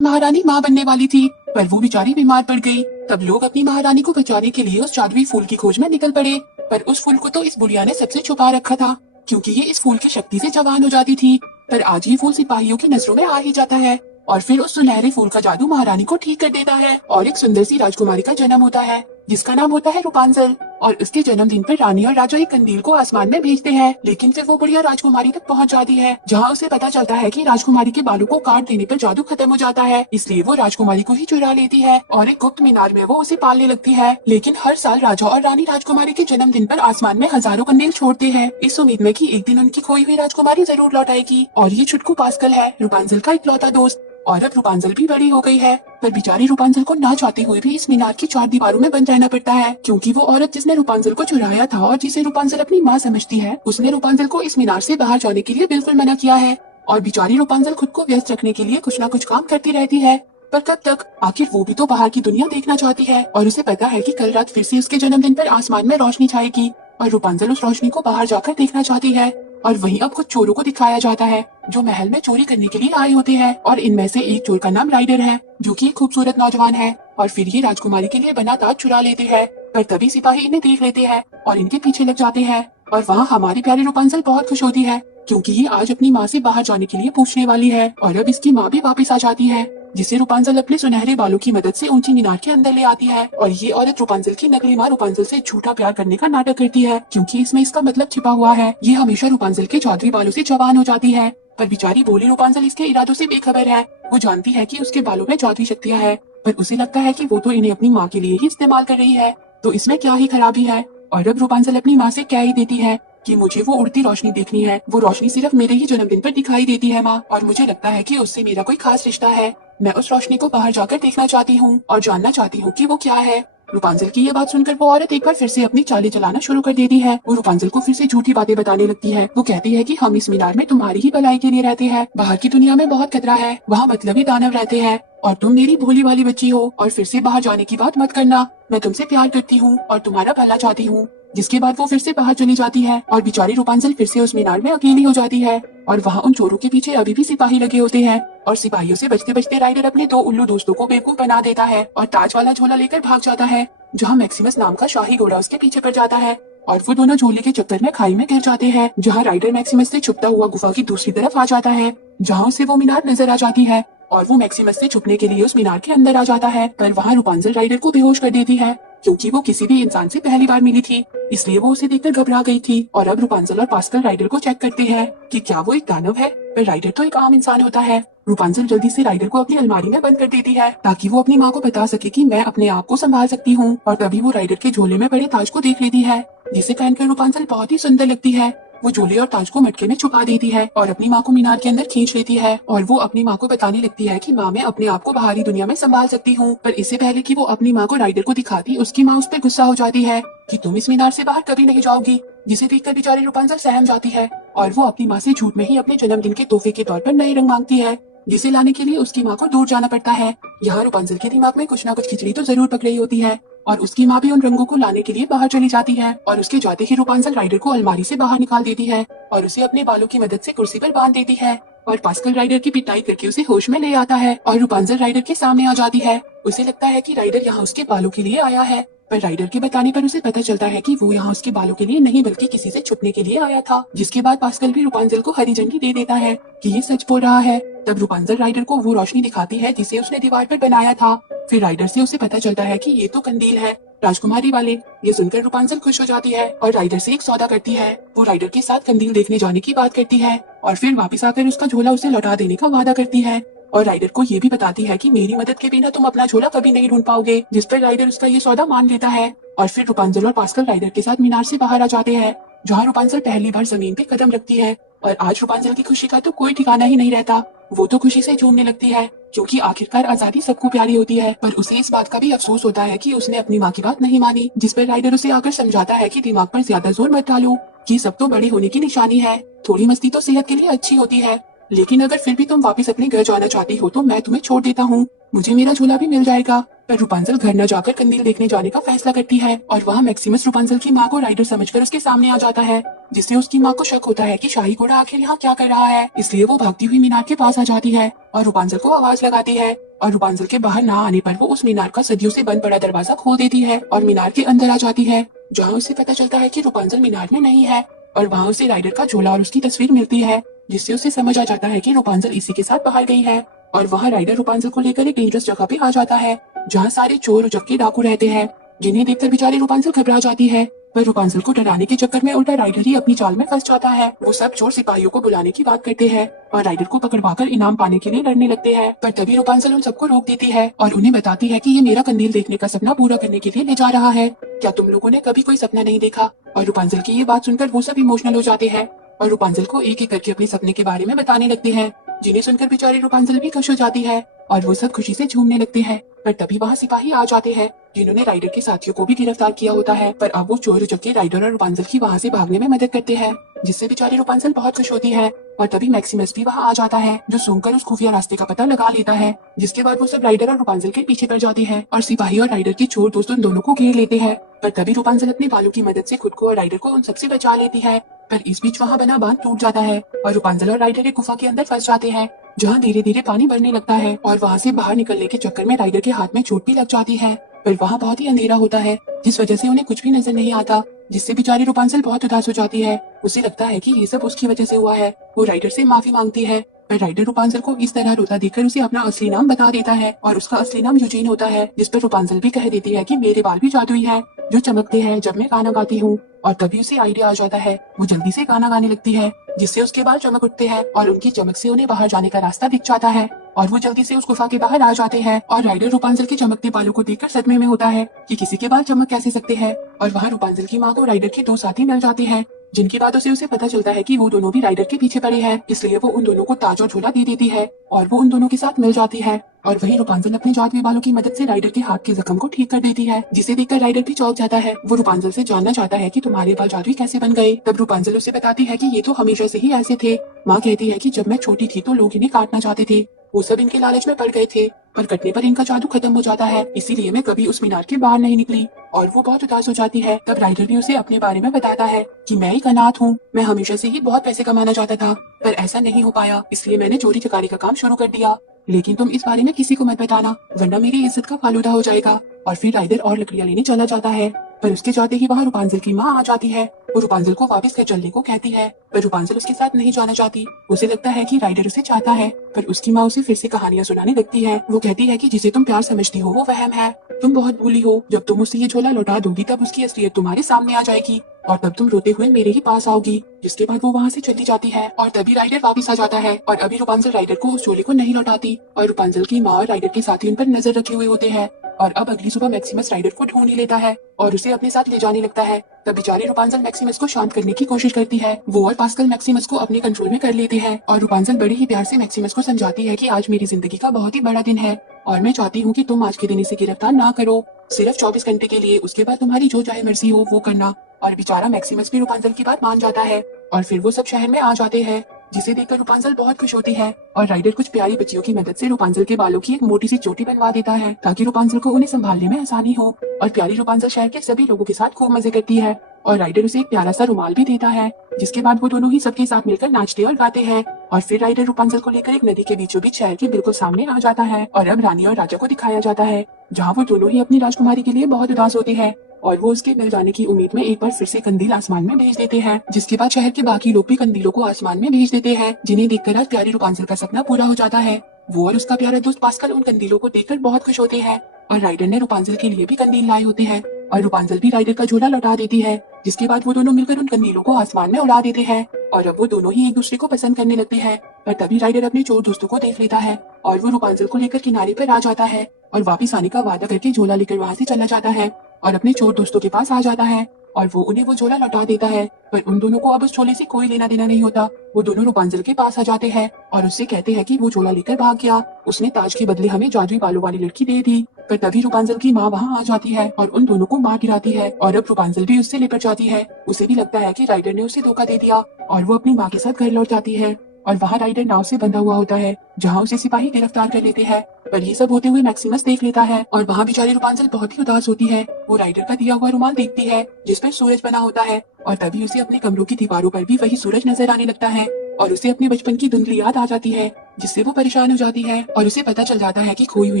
महारानी माँ बनने वाली थी, पर वो बेचारी बीमार पड़ गई। तब लोग अपनी महारानी को बचाने के लिए उस जादुई फूल की खोज में निकल पड़े। पर उस फूल को तो इस बुढ़िया ने सबसे छुपा रखा था, क्योंकि ये इस फूल की शक्ति से जवान हो जाती थी। पर आज ये फूल सिपाहियों की नजरों में आ ही जाता है, और फिर उस सुनहरे फूल का जादू महारानी को ठीक कर देता है, और एक सुंदर सी राजकुमारी का जन्म होता है, जिसका नाम होता है रूपांजल। और उसके जन्मदिन पर रानी और राजा एक कंदील को आसमान में भेजते हैं, लेकिन फिर वो बुढ़िया राजकुमारी तक पहुंच जाती है, जहां उसे पता चलता है कि राजकुमारी के बालों को काट देने पर जादू खत्म हो जाता है। इसलिए वो राजकुमारी को ही चुरा लेती है और एक गुप्त मीनार में वो उसे पालने लगती है। लेकिन हर साल राजा और रानी राजकुमारी के जन्मदिन पर आसमान में हजारों कंदील छोड़ते हैं, इस उम्मीद में कि एक दिन उनकी खोई हुई राजकुमारी जरूर लौट आएगी। और ये छुटकू पास्कल है, रूपांजल का इकलौता दोस्त। और अब रूपांजल भी बड़ी हो गई है, पर बेचारी रूपांजल को ना चाहते हुए भी इस मीनार की चार दीवारों में बंद रहना पड़ता है, क्योंकि वो औरत जिसने रूपांजल को चुराया था और जिसे रूपांजल अपनी माँ समझती है, उसने रूपांजल को इस मीनार से बाहर जाने के लिए बिल्कुल मना किया है। और बेचारी रूपांजल खुद को व्यस्त रखने के लिए कुछ न कुछ काम करती रहती है। पर कब तक? आखिर वो भी तो बाहर की दुनिया देखना चाहती है, और उसे पता है कि कल रात फिर से उसके जन्मदिन पर आसमान में रोशनी छाएगी, और रूपांजल उस रोशनी को बाहर जाकर देखना चाहती है। और वहीं अब कुछ चोरों को दिखाया जाता है, जो महल में चोरी करने के लिए आए होते हैं, और इनमें से एक चोर का नाम राइडर है, जो कि एक खूबसूरत नौजवान है। और फिर ये राजकुमारी के लिए बना ताज चुरा लेते हैं, पर तभी सिपाही इन्हें देख लेते हैं और इनके पीछे लग जाते हैं। और वहाँ हमारी प्यारी रूपांजल बहुत खुश होती है, क्योंकि ये आज अपनी माँ से बाहर जाने के लिए पूछने वाली है, और अब इसकी माँ भी वापस आ जाती है, जिसे रूपांजल अपने सुनहरे बालों की मदद से ऊंची मीनार के अंदर ले आती है। और ये औरत रूपांजल की नकली माँ रूपांजल से झूठा प्यार करने का नाटक करती है, क्योंकि इसमें इसका मतलब छिपा हुआ है। ये हमेशा रूपांजल के जादुई बालों से जवान हो जाती है, पर बेचारी भोली रूपांजल इसके इरादों से बेखबर है। वो जानती है कि उसके बालों में जादुई शक्तियाँ है, पर उसे लगता है कि वो तो इन्हें अपनी माँ के लिए ही इस्तेमाल कर रही है, तो इसमें क्या ही खराबी है। और अब रूपांजल अपनी माँ से कह ही देती है कि मुझे वो उड़ती रोशनी देखनी है, वो रोशनी सिर्फ मेरे ही जन्मदिन पर दिखाई देती है माँ, और मुझे लगता है कि उससे मेरा कोई खास रिश्ता है। मैं उस रोशनी को बाहर जाकर देखना चाहती हूँ और जानना चाहती हूँ कि वो क्या है। रूपांजल की ये बात सुनकर वो औरत एक बार फिर से अपनी चालें चलाना शुरू कर देती है। वो रूपांजल को फिर से झूठी बातें बताने लगती है। वो कहती है कि हम इस मीनार में तुम्हारी ही भलाई के लिए रहते हैं, बाहर की दुनिया में बहुत खतरा है, वहाँ मतलबी दानव रहते हैं, और तुम मेरी भोली भाली बच्ची हो, और फिर से बाहर जाने की बात मत करना। मैं तुमसे प्यार करती हूँ और तुम्हारा भला चाहती हूँ। जिसके बाद वो फिर से बाहर चली जाती है, और बेचारी रूपांजल फिर से उस मीनार में अकेली हो जाती है। और वहाँ उन चोरों के पीछे अभी भी सिपाही लगे होते हैं, और सिपाहियों से बचते बचते राइडर अपने दो उल्लू दोस्तों को बेवकूफ बना देता है और ताज वाला झोला लेकर भाग जाता है, जहाँ मैक्सिमस नाम का शाही घोड़ा उसके पीछे पड़ जाता है। और वो दोनों झोले के चक्कर में खाई में गिर जाते हैं, जहाँ राइडर मैक्सिमस से छुपता हुआ गुफा की दूसरी तरफ आ जाता है, जहाँ उसे वो मीनार नजर आ जाती है, और वो मैक्सिमस से छुपने के लिए उस मीनार के अंदर आ जाता है। पर वहाँ रूपांजल राइडर को बेहोश कर देती है, क्योंकि वो किसी भी इंसान से पहली बार मिली थी, इसलिए वो उसे देखकर घबरा गई थी। और अब रूपांजल और पास्कल राइडर को चेक करते हैं कि क्या वो एक दानव है, पर राइडर तो एक आम इंसान होता है। रूपांजल जल्दी से राइडर को अपनी अलमारी में बंद कर देती है, ताकि वो अपनी माँ को बता सके कि मैं अपने आप को संभाल सकती हूँ। और तभी वो राइडर के झोले में पड़े ताज को देख लेती है, जिसे पहनकर रूपांजल बहुत ही सुंदर लगती है। वो झोले और ताज को मटके में छुपा देती है और अपनी माँ को मीनार के अंदर खींच लेती है, और वो अपनी माँ को बताने लगती है कि माँ मैं अपने आप को बाहरी दुनिया में संभाल सकती हूँ। पर इससे पहले कि वो अपनी माँ को राइडर को दिखाती, उसकी माँ उस पर गुस्सा हो जाती है कि तुम इस मीनार से बाहर कभी नहीं जाओगी, जिसे देखकर बेचारी रूपांजल सहम जाती है, और वो अपनी माँ से झूठ में ही अपने जन्मदिन के तोहफे के तौर पर नए रंग मांगती है, जिसे लाने के लिए उसकी माँ को दूर जाना पड़ता है। यहाँ रूपांजल के दिमाग में कुछ न कुछ खिचड़ी तो जरूर पक रही होती है, और उसकी माँ भी उन रंगों को लाने के लिए बाहर चली जाती है, और उसके जाते ही रूपांजल राइडर को अलमारी से बाहर निकाल देती है और उसे अपने बालों की मदद से कुर्सी पर बांध देती है, और पास्कल राइडर की पिटाई करके उसे होश में ले आता है, और रूपांजल राइडर के सामने आ जाती है। उसे लगता है कि राइडर यहाँ उसके बालों के लिए आया है, पर राइडर के बताने पर उसे पता चलता है कि वो यहाँ उसके बालों के लिए नहीं बल्कि किसी से छुपने के लिए आया था। जिसके बाद पास्कल भी रूपांजल को हरी झंडी दे देता है कि ये सच बोल रहा है। तब रूपांजल राइडर को वो रोशनी दिखाती है जिसे उसने दीवार पर बनाया था। फिर राइडर से उसे पता चलता है कि ये तो कंदील है, राजकुमारी वाले। ये सुनकर रूपांजल खुश हो जाती है और राइडर से एक सौदा करती है। वो राइडर के साथ कंदील देखने जाने की बात करती है, और फिर वापस आकर उसका झोला उसे लौटा देने का वादा करती है, और राइडर को ये भी बताती है कि मेरी मदद के बिना तुम अपना झोला कभी नहीं ढूंढ पाओगे। जिस पर राइडर उसका ये सौदा मान लेता है, और फिर रूपांजल और पास्कल राइडर के साथ मीनार से बाहर आ जाते हैं, जहाँ रूपांजल पहली बार जमीन पे कदम रखती है। और आज रूपांजल की खुशी का तो कोई ठिकाना ही नहीं रहता। वो तो खुशी से झूमने लगती है, क्योंकि आखिरकार आजादी सबको प्यारी होती है। पर उसे इस बात का भी अफसोस होता है कि उसने अपनी माँ की बात नहीं मानी, जिस पर राइडर उसे आकर समझाता है कि दिमाग पर ज्यादा जोर मत डालो, कि सब तो बड़े होने की निशानी है, थोड़ी मस्ती तो सेहत के लिए अच्छी होती है, लेकिन अगर फिर भी तुम वापस अपने घर जाना चाहती हो तो मैं तुम्हें छोड़ देता हूँ, मुझे मेरा झोला भी मिल जाएगा। पर रूपांजल घर न जाकर कंदील देखने जाने का फैसला करती है, और वहाँ मैक्सिमस रूपांजल की माँ को राइडर समझकर उसके सामने आ जाता है, जिससे उसकी माँ को शक होता है कि शाही घोड़ा आखिर यहाँ क्या कर रहा है। इसलिए वो भागती हुई मीनार के पास आ जाती है और रूपांजल को आवाज लगाती है और रूपांजल के बाहर ना आने पर वो उस मीनार का सदियों से बंद पड़ा दरवाजा खोल देती है और मीनार के अंदर आ जाती है, जहाँ उसे पता चलता है कि रूपांजल मीनार में नहीं है। और वहाँ उसे राइडर का झोला और उसकी तस्वीर मिलती है, जिससे उसे समझ आ जाता है कि रूपांजल इसी के साथ बाहर गई है। और वहाँ राइडर रूपांजल को लेकर एक डेंजरस जगह पे आ जाता है, जहाँ सारे चोर उचक्के डाकू रहते हैं, जिन्हें देखकर बेचारी रूपांजल घबरा जाती है। पर रूपांजल को डराने के चक्कर में उल्टा राइडर ही अपनी चाल में फंस जाता है। वो सब चोर सिपाहियों को बुलाने की बात करते हैं और राइडर को पकड़वाकर इनाम पाने के लिए लड़ने लगते हैं। पर तभी रूपांजल उन सबको रोक देती है और उन्हें बताती है कि ये मेरा कंदील देखने का सपना पूरा करने के लिए ले जा रहा है। क्या तुम लोगों ने कभी कोई सपना नहीं देखा? और रूपांजल की ये बात सुनकर वो सब इमोशनल हो जाते हैं और रूपांजल को एक एक करके अपने सपने के बारे में बताने लगते हैं, जिन्हें सुनकर बेचारी रूपांजल भी खुश हो जाती है और वो सब खुशी से झूमने लगते हैं। पर तभी वहाँ सिपाही आ जाते हैं, जिन्होंने राइडर के साथियों को भी गिरफ्तार किया होता है। पर अब वो चोर उचक्के राइडर और रूपांजल की वहाँ से भागने में मदद करते हैं, जिससे बेचारी रूपांजल बहुत खुश होती है। और तभी मैक्सिमस भी वहाँ आ जाता है, जो सूंघकर उस खुफिया रास्ते का पता लगा लेता है। जिसके बाद वो सब राइडर और रूपांजल के पीछे पड़ जाती है और सिपाही और राइडर के चोर दोस्त उन दोनों को घेर लेते हैं। पर तभी रूपांजल अपने बालों की मदद से खुद को और राइडर को उन सबसे बचा लेती है। पर इस बीच वहाँ बना बांध टूट जाता है और रूपांजल और राइडर एक गुफा के अंदर फंस जाते हैं, जहाँ धीरे धीरे पानी बढ़ने लगता है और वहाँ से बाहर निकलने के चक्कर में राइडर के हाथ में चोट भी लग जाती है। पर वहाँ बहुत ही अंधेरा होता है, जिस वजह से उन्हें कुछ भी नजर नहीं आता, जिससे बेचारी रूपांजल बहुत उदास हो जाती है। उसे लगता है कि ये सब उसकी वजह से हुआ है। वो राइडर से माफी मांगती है, पर राइडर रूपांजल को इस तरह रोता देखकर उसे अपना असली नाम बता देता है और उसका असली नाम यूजीन होता है। जिस पर रूपांजल भी कह देती है कि मेरे बाल भी जादुई हैं, जो चमकते हैं जब मैं गाना गाती हूँ। और तभी उसे आइडिया आ जाता है, वो जल्दी से गाना गाने लगती है, जिससे उसके बाल चमक उठते हैं और उनकी चमक से उन्हें बाहर जाने का रास्ता दिख जाता है और वो जल्दी से उस गुफा के बाहर आ जाते हैं। और राइडर रूपांजल के चमकते बालों को देखकर सदमे में होता है कि किसी के बाल चमक कैसे सकते हैं। और वहाँ रूपांजल की माँ को राइडर के दो साथी मिल जाते हैं, जिनकी बातों से उसे पता चलता है कि वो दोनों भी राइडर के पीछे पड़े हैं, इसलिए वो उन दोनों को ताज और झोला दे देती है और वो उन दोनों के साथ मिल जाती है। और वहीं रूपांजल अपने जादुई बालों की मदद से राइडर के हाथ के जख्म को ठीक कर देती है, जिसे देखकर राइडर भी चौंक जाता है। वो रूपांजल से जानना चाहता है कि तुम्हारे बाल जादुई कैसे बन गए। तब रूपांजल उसे बताती है कि ये तो हमेशा से ही ऐसे थे। माँ कहती है कि जब मैं छोटी थी तो लोग इन्हें काटना चाहते थे, वो सब इनके लालच में पड़ गए थे, पर कटने पर इनका जादू खत्म हो जाता है, इसीलिए मैं कभी उस मीनार के बाहर नहीं निकली। और वो बहुत उदास हो जाती है। तब राइडर भी उसे अपने बारे में बताता है कि मैं एक अनाथ हूँ, मैं हमेशा से ही बहुत पैसे कमाना चाहता था, पर ऐसा नहीं हो पाया, इसलिए मैंने चोरी चकारी का काम शुरू कर दिया। लेकिन तुम इस बारे में किसी को मत बताना, वरना मेरी इज्जत का फालूदा हो जाएगा। और फिर राइडर और लकड़ियाँ लेने चला जाता है, पर उसके जाते ही वहाँ रूपांजल की माँ आ जाती है। वो रूपांजल को वापस घर चलने को कहती है, पर रूपांजल उसके साथ नहीं जाना चाहती। उसे लगता है कि राइडर उसे चाहता है, पर उसकी माँ उसे फिर से कहानियां सुनाने लगती है। वो कहती है कि जिसे तुम प्यार समझती हो वो वहम है, तुम बहुत भूली हो, जब तुम उसे ये झोला लौटा दोगी तब उसकी असलियत तुम्हारे सामने आ जाएगी और तब तुम रोते हुए मेरे ही पास आओगी। जिसके बाद वो वहाँ से चली जाती है और तभी राइडर वापस आ जाता है और अभी रूपांजल राइडर को उस झोले को नहीं लौटाती और रूपांजल की माँ और राइडर के साथी उन पर नजर रखे हुए होते हैं। और अब अगली सुबह मैक्सिमस राइडर को ढूंढ ही लेता है और उसे अपने साथ ले जाने लगता है। तब बेचारी रूपांजल मैक्सिमस को शांत करने की कोशिश करती है। वो और पास्कल मैक्सिमस को अपने कंट्रोल में कर लेते हैं और रूपांजल बड़े ही प्यार से मैक्सिमस को समझाती है कि आज मेरी जिंदगी का बहुत ही बड़ा दिन है और मैं चाहती हूँ कि तुम आज के दिन इसे गिरफ्तार ना करो, सिर्फ 24 घंटे के लिए, उसके बाद तुम्हारी जो चाहे मर्जी हो वो करना। और बेचारा मैक्सिमस भी रूपांजल की बात मान जाता है और फिर वो सब शहर में आ जाते हैं, जिसे देखकर रूपांजल बहुत खुश होती है। और राइडर कुछ प्यारी बच्चियों की मदद से रूपांजल के बालों की एक मोटी सी चोटी बनवा देता है, ताकि रूपांजल को उन्हें संभालने में आसानी हो। और प्यारी रूपांजल शहर के सभी लोगों के साथ खूब मजे करती है और राइडर उसे एक प्यारा सा रुमाल भी देता है, जिसके बाद वो दोनों ही सबके साथ मिलकर नाचते और गाते हैं। और फिर राइडर रूपांजल को लेकर एक नदी के बीचों बीच शहर के बिल्कुल सामने आ जाता है और अब रानी और राजा को दिखाया जाता है, जहाँ वो दोनों ही अपनी राजकुमारी के लिए बहुत उदास होते हैं और वो उसके मिल जाने की उम्मीद में एक बार फिर से कंदील आसमान में भेज देते हैं। जिसके बाद शहर के बाकी लोग भी कंदीलों को आसमान में भेज देते हैं, जिन्हें देखकर आज प्यारी रूपांजल का सपना पूरा हो जाता है। वो और उसका प्यारा दोस्त पास्कल उन कंदीलों को देखकर बहुत खुश होते हैं और राइडर ने रूपांजल के लिए भी कंदील लाए होते हैं और रूपांजल भी राइडर का झोला लौटा देती है। जिसके बाद वो दोनों मिलकर उन कंदीलों को आसमान में उड़ा देते हैं और अब वो दोनों ही एक दूसरे को पसंद करने लगते हैं। पर तभी राइडर अपने चोर दोस्तों को देख लेता है और वो रूपांजल को लेकर किनारे पर आ जाता है और वापिस आने का वादा करके झोला लेकर वहाँ से चला जाता है और अपने चोर दोस्तों के पास आ जाता है और वो उन्हें वो झोला लौटा देता है। पर उन दोनों को अब उस झोले से कोई लेना देना नहीं होता। वो दोनों रूपांजल के पास आ जाते हैं और उससे कहते हैं कि वो झोला लेकर भाग गया, उसने ताज के बदले हमें जादुई बालों वाली लड़की दे दी। पर तभी रूपांजल की माँ वहाँ आ जाती है और उन दोनों को मार गिराती है और अब रूपांजल भी उससे लिपट जाती है। उसे भी लगता है कि राइडर ने उसे धोखा दे दिया और वो अपनी माँ के साथ घर लौट जाती है और वहाँ राइडर नाव से बंधा हुआ होता है, जहाँ उसे सिपाही गिरफ्तार कर लेते हैं। पर ये सब होते हुए मैक्सिमस देख लेता है और वहाँ बेचारी रूपांजल बहुत ही उदास होती है। वो राइडर का दिया हुआ रुमाल देखती है जिस पर सूरज बना होता है और तभी उसे अपने कमरों की दीवारों पर भी वही सूरज नजर आने लगता है और उसे अपने बचपन की धुंधली याद आ जाती है, जिससे वो परेशान हो जाती है और उसे पता चल जाता है कि खोई हुई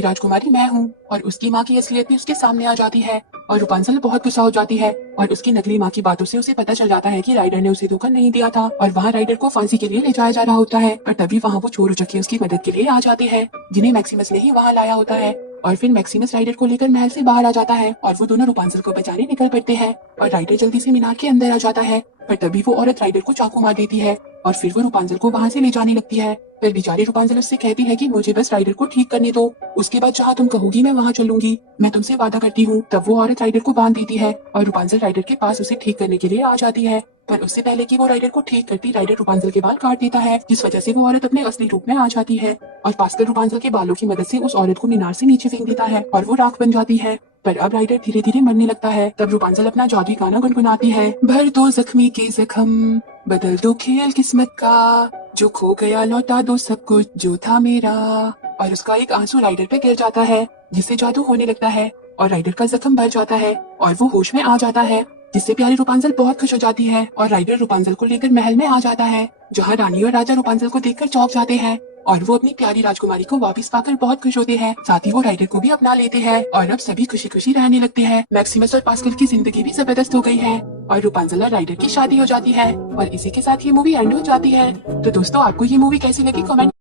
राजकुमारी मैं हूँ और उसकी माँ की असलियत भी उसके सामने आ जाती है। और रूपांजल बहुत गुस्सा हो जाती है और उसकी नकली माँ की बातों से उसे पता चल जाता है कि राइडर ने उसे धोखा नहीं दिया था और वहाँ राइडर को फांसी के लिए ले जाया जा रहा होता है। पर तभी वहाँ वो चोर उचक्के उसकी मदद के लिए आ जाते हैं, जिन्हें मैक्सिमस ने ही वहाँ लाया होता है। और फिर मैक्सिमस राइडर को लेकर महल से बाहर आ जाता है और वो दोनों रूपांजल को बचाने निकल पड़ते हैं। और राइडर जल्दी से मीनार के अंदर आ जाता है, पर तभी वो औरत राइडर को चाकू मार देती है और फिर वो रूपांजल को वहाँ से ले जाने लगती है। फिर बेचारी रूपांजल उससे कहती है कि मुझे बस राइडर को ठीक करने दो, उसके बाद जहाँ तुम कहोगी मैं वहाँ चलूंगी, मैं तुमसे वादा करती हूँ। तब वो औरत राइडर को बांध देती है और रूपांजल राइडर के पास उसे ठीक करने के लिए आ जाती है। पर उससे पहले कि वो राइडर को ठीक करती, राइडर रूपांजल के बाल काट देता है, जिस वजह से वो औरत अपने असली रूप में आ जाती है और पास्कर रूपांजल के बालों की मदद से उस औरत को मीनार से नीचे फेंक देता है और वो राख बन जाती है। पर अब राइडर धीरे धीरे मरने लगता है। तब रूपांजल अपना जादुई गाना गुनगुनाती है, भर दो जख्मी के जख्म, बदल दो खेल किस्मत का, जो खो गया लौटा दो सब कुछ जो था मेरा। और उसका एक आंसू राइडर पे गिर जाता है, जिससे जादू होने लगता है और राइडर का जख्म भर जाता है और वो होश में आ जाता है, जिससे प्यारी रूपांजल बहुत खुश हो जाती है और राइडर रूपांजल को लेकर महल में आ जाता है, जहाँ रानी और राजा रूपांजल को देखकर चौंक जाते हैं और वो अपनी प्यारी राजकुमारी को वापस पाकर बहुत खुश होते हैं। साथ ही वो राइडर को भी अपना लेते हैं और अब सभी खुशी खुशी रहने लगते हैं। मैक्सिमस और पास्कल की जिंदगी भी जबरदस्त हो गई है और रूपांजल और राइडर की शादी हो जाती है और इसी के साथ ये मूवी एंड हो जाती है। तो दोस्तों, आपको ये मूवी कैसी लगी कमेंट